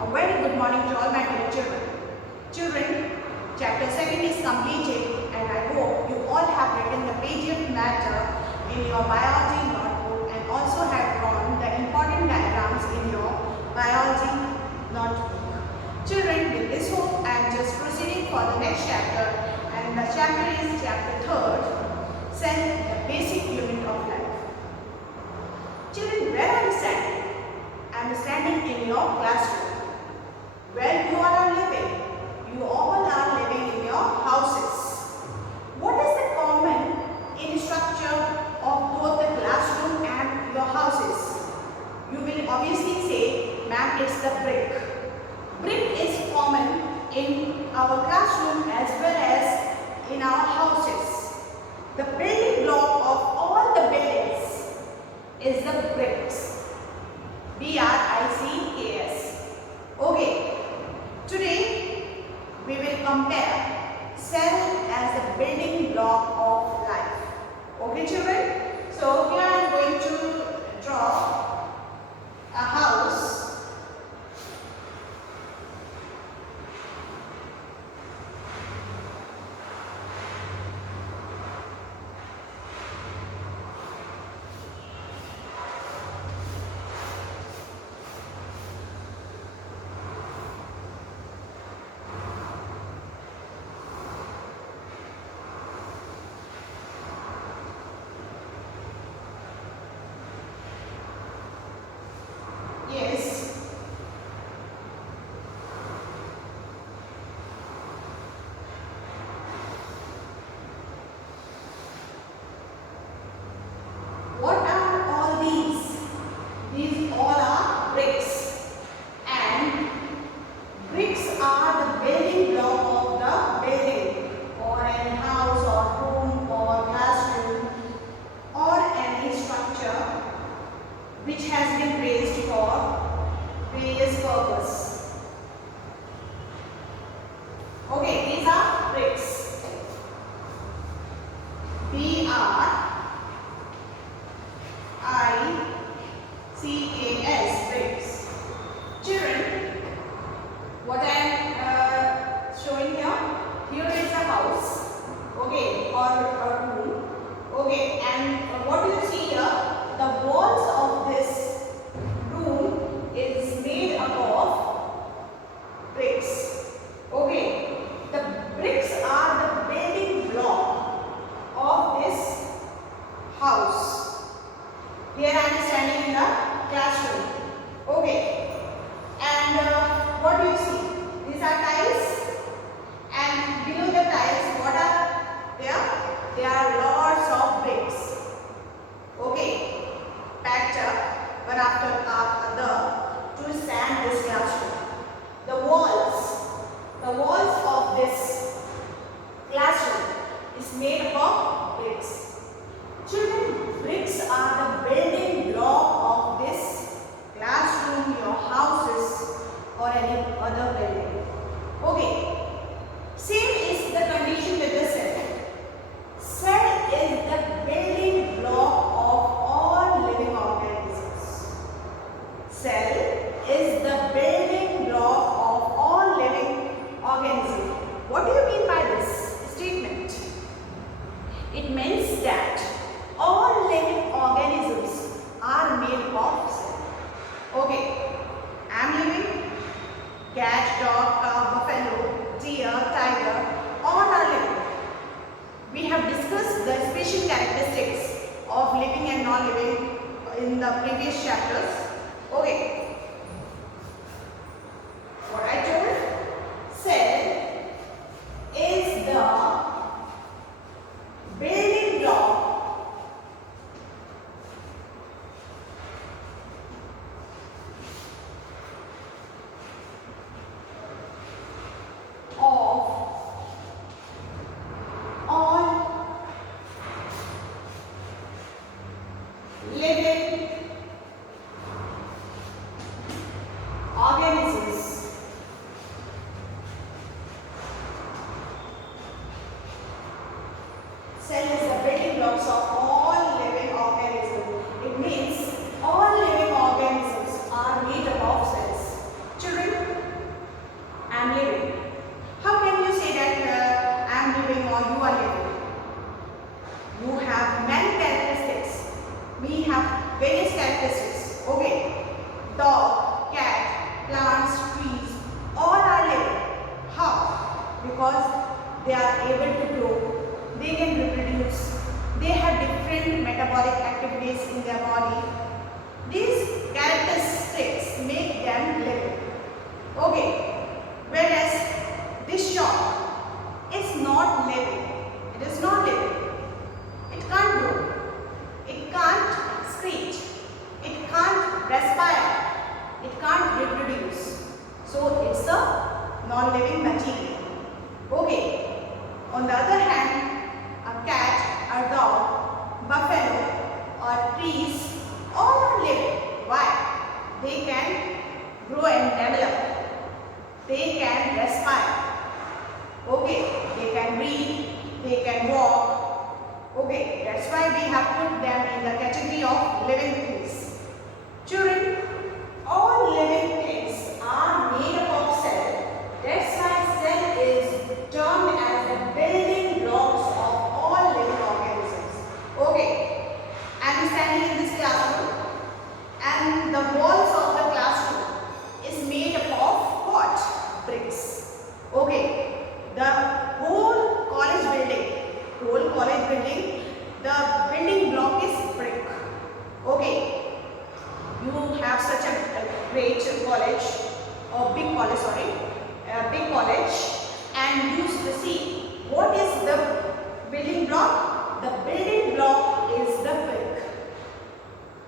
A very good morning to all my dear children. Children, chapter 2 is completed and I hope you all have written the page of matter in your biology notebook and also have drawn the important diagrams in your biology notebook. Children, with this hope I am just proceeding for the next chapter, and the chapter is chapter 3, Cell, the basic unit of life. Children, where are you standing? I am standing in your classroom. Where you all are living? You all are living in your houses. What is the common in structure of both the classroom and your houses? You will obviously say, ma'am, it's the brick. Brick is common in our classroom as well as in our houses. The building block of all the buildings is the bricks. B-R-I-C-K-S. Okay. Today, we will compare cell as the building block of life. Okay, children? So, here I am going to draw a house. Yes. What are all these? These all are bricks. And bricks are the building block of the building, or any house or room or classroom or any structure which has been raised for various purpose. Okay, these are bricks. B-R-I-C-K-S, bricks. Children, what I am showing here, here is a house, okay, or a room, okay, and what you see here, the walls of this room is made up of bricks. Okay, the bricks are the building block of this house. Here I am standing in the classroom. Okay, and what do you see? These are tiles, and below the tiles, what are there? There are lots of bricks. Okay, packed up one after other to stand this classroom. The walls of this classroom is made up of bricks. Children, bricks are the building block of this classroom, your houses, or any other building. Okay, same is the condition with the cell. Cell is the building block of all living organisms. Cell is the building block of all living organisms. What do you mean by this statement? It means that all living organisms are made of cell. Okay, I am living. Cat, dog, cow, buffalo, deer, tiger, all are living. We have discussed the special characteristics of living and non-living in the previous chapters. Okay. What I told? Cell is the building block of all living have various characteristics. Okay, dog, cat, plants, trees, all are living. How? Because they are able to grow, they can reproduce, they have different metabolic activities in their body. These characteristics make them living. Okay, whereas this shop is not living. It is not living. It can't grow. It can't screech. It can't respire. It can't reproduce. So it's a non-living material. Okay. On the other hand, a cat, a dog, buffalo, or trees, all are living. Why? They can grow and develop. They can respire. Okay. They can breathe. They can walk. Okay. That's why we have put them in the category of living things. Children, all living things are made up of cells. That's why cell is termed as the building blocks of all living organisms. Okay, I am standing in this classroom and the walls of the classroom is made up of what? Bricks. Okay, the whole college building, the building block is brick. Okay, you have such a great college, or big college, sorry, a big college, and you see what is the building block? The building block is the brick.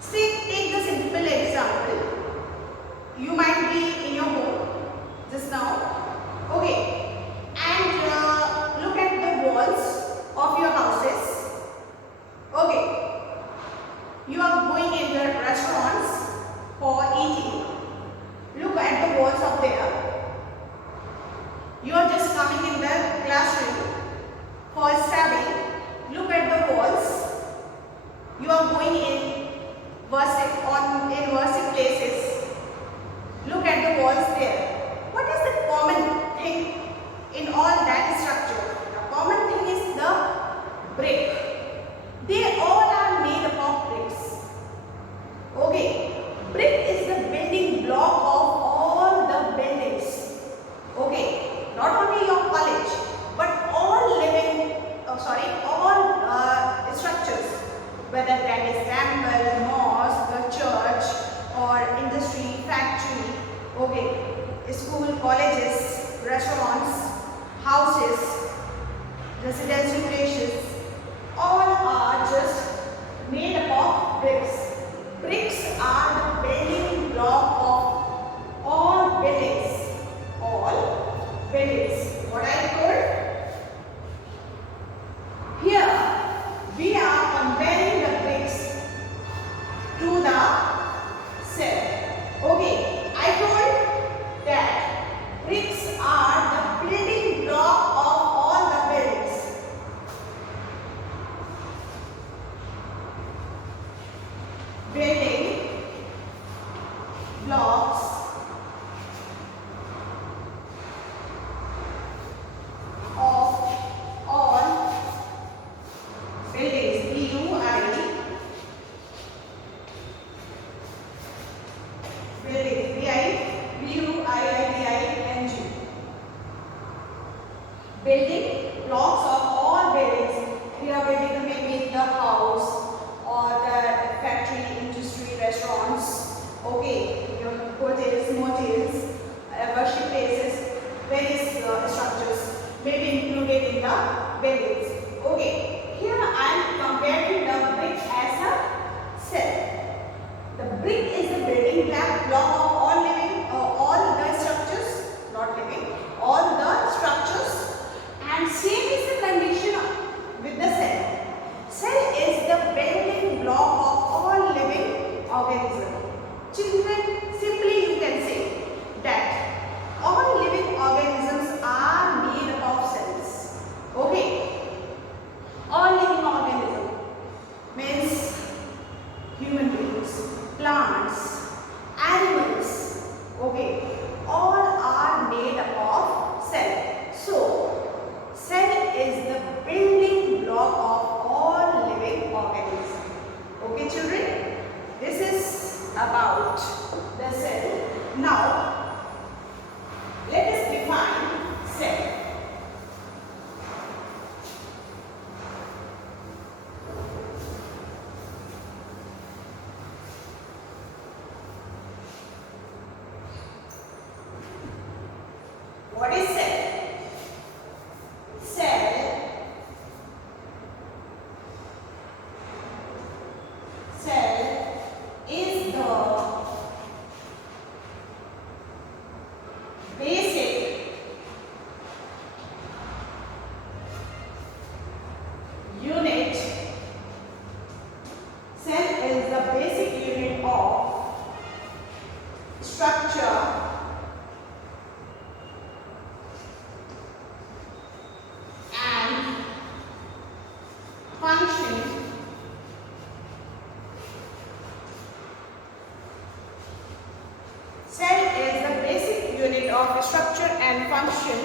See, take the simple example. You might be in your home just now, okay, and look at the walls of your houses. Okay, you are going into restaurants for eating. Look at the walls up there. You are just coming in the classroom for study. Look at the walls. You are going in worship places. Look at the walls there. What is the common thing in all that structure? The common thing is the brick. They all are made up of bricks. Okay, brick is the building block of all the buildings. Okay, not only your college, but all structures, whether that is temple, mosque, the church, or industry, factory, okay, school, colleges, restaurants, houses, residential places, all are just made up of bricks. Bricks are the building block of all buildings. All buildings. What I told? Here we are comparing the bricks to the cell. Okay, I told that bricks are the building block of all the buildings. Building blocks of all buildings. Building blocks of all buildings. Here building maybe the house or the factory, industry, restaurants. Okay, your hotels, motels, worship places, various structures may be included in the buildings. Okay, here I am comparing the brick as a cell. The brick is the building block of all living, all the structures, not living, all the structures. And same is the condition with the cell. Cell is the building block of all living organisms. Children, simply you can say that all living organisms are made up of cells. Okay. All living organisms means human beings, plants, animals. Okay. All are made up of cell. So, cell is the building block of all living organisms. Okay, children? about the cell. Now, let us define cell. What is cell? Cell is the basic unit. Cell is the basic unit of structure and function Cell is the basic unit of structure and function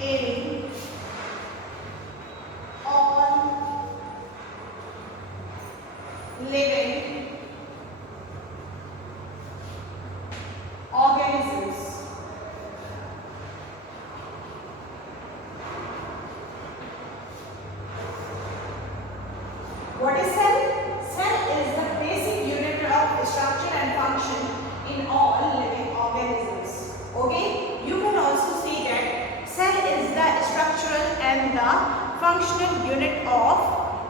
in all living organisms. What is cell? Cell is the basic unit of structure and function in all living organisms. Okay? You can also see that cell is the structural and the functional unit of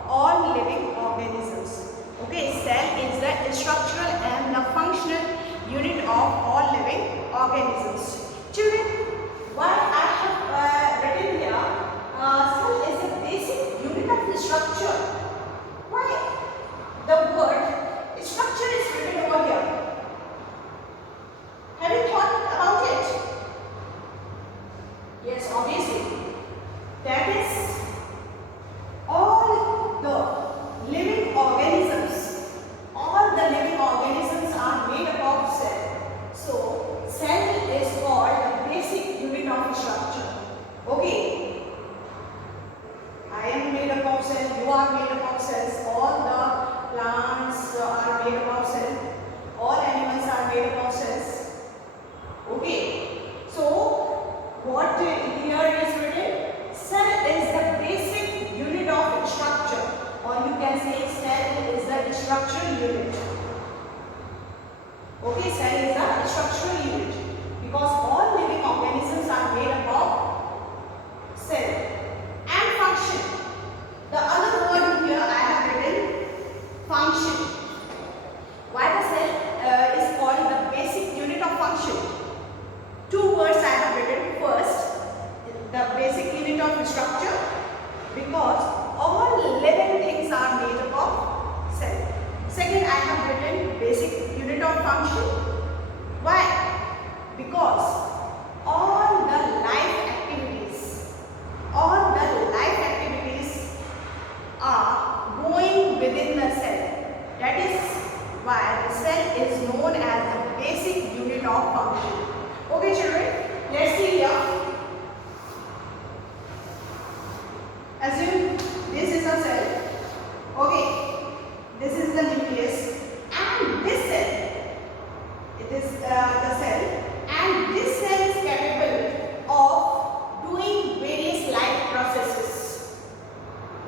all living organisms. Okay? Cell is the structural and the functional unit of all living organisms. Children, why I have written here, cell is the basic unit of structure. Why the word structure is written over here? Have you thought about it? Yes, obviously. That is all the living organisms. All the living organisms are made up of cell. So, cell is called the basic unit of structure. Okay. I am made up of cells, you are made up of cells, all the plants are made up of cells, all animals are made up of cells. Okay, so what here is written? Cell is the basic unit of structure, or you can say cell is the structural unit. Okay, cell is the structural unit because all living organisms are made up of cell. And function. The other word here I have written function. Why the cell is called the basic unit of function? Two words I have written. First, the basic unit of structure, because all living things are made up of cell. Second, I have written basic unit of function. Why? Because all the life activities are going within the cell. That is why the cell is known as the basic unit of function. Okay children, let's see here. Assume this is a cell. Okay, this is the nucleus and this cell, it is the cell, and this cell is capable of doing various life processes.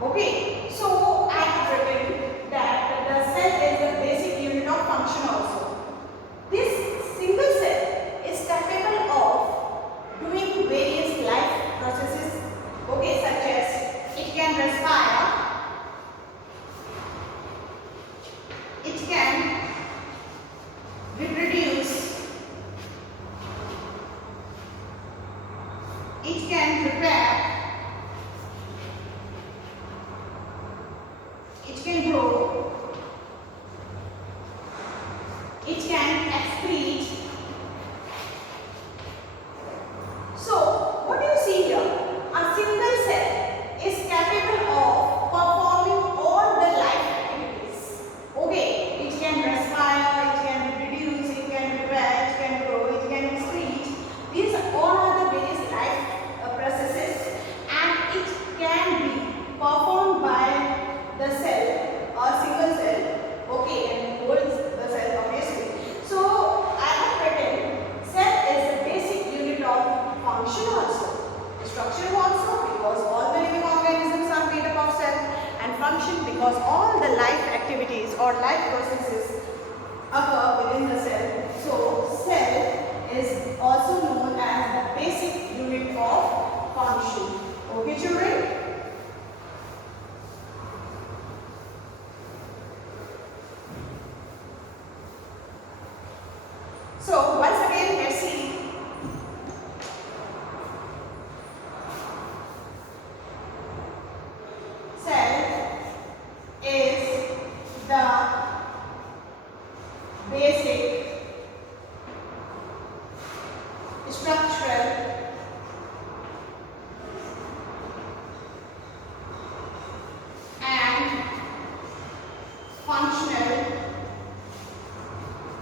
Okay, so I have written that the cell is the basic unit of function also. This single cell is capable of doing various life processes. Okay, such as it can respire, it can reproduce, all the life activities or life processes occur within the cell. So cell is also known as the basic unit of function. Okay children? So once again let's see. Cell is the basic structural and functional unit of all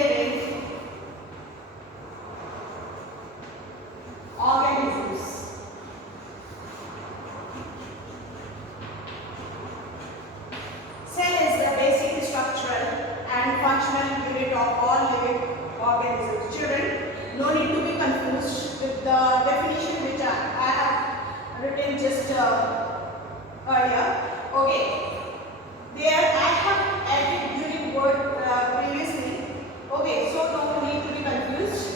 living organisms. Cell is the basic structural and functional unit of all living organisms. Children, no need to be confused with the definition which I have written just earlier. Okay. There I have added unit word previously. Okay, so no need to be confused.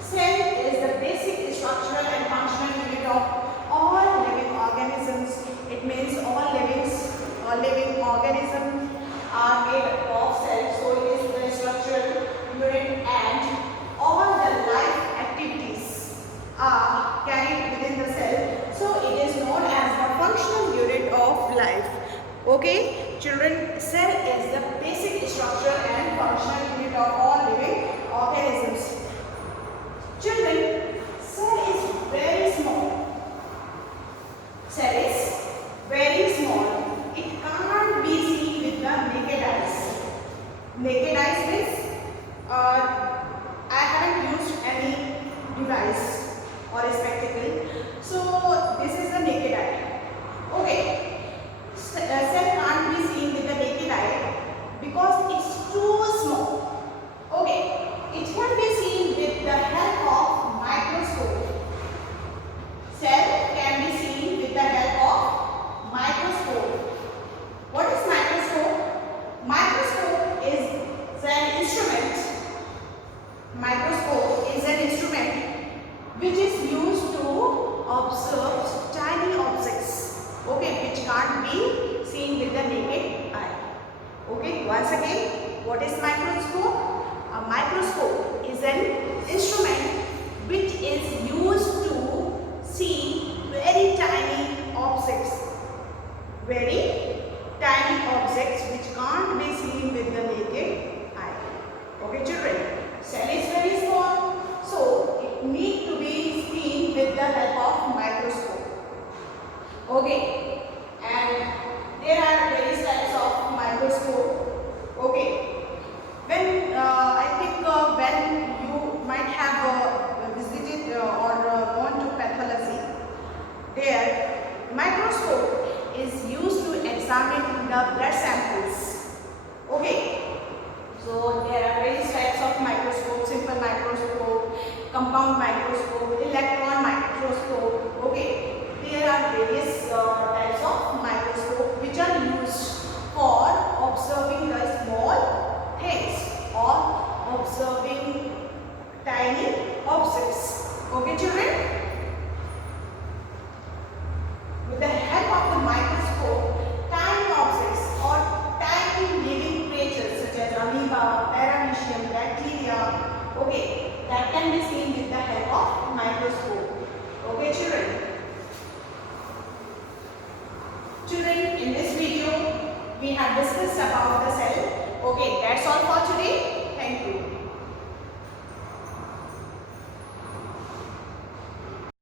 Cell is the basic structural and functional unit of all living organisms. It means all living organisms are made of cells. So it is the structural unit and all the life activities are carried within the cell. So it is known as the functional unit of life. Okay, children, cell is the basic structural and functional unit of all living organisms. Children, cell is very small. Cell is very small. It can't be seen with the naked eyes. Naked eyes means I haven't used any device or a spectacle. So this is the naked eye. Okay. Cell can't be seen with the naked eye because it's too small. Okay. It can be seen with the help of microscope. Cell can be seen with the help of microscope. What is microscope? Microscope is an instrument. Microscope is an instrument which is used to observe tiny objects. Okay, which can't be seen with the naked eye. Okay, once again, what is microscope? A microscope is an instrument which is used to see very tiny objects. Very tiny objects which can't be seen with the naked eye. Okay children, cell is very small, so it needs to be seen with the help of microscope. Okay, and there are various types of microscope. Okay. When I think when you might have visited or gone to pathology, there microscope is used to examine the blood samples. Okay, so there are various types of microscope: simple microscope, compound microscope, electron microscope. Okay, there are various types of microscope which are used for observing the small things or observing tiny objects. Okay children? With the help of the microscope, tiny objects or tiny living creatures such as amoeba, paramecium, bacteria, okay, that can be seen with the help of microscope. Okay children? Children, in this video we have discussed about the cell. Okay, that's all for today.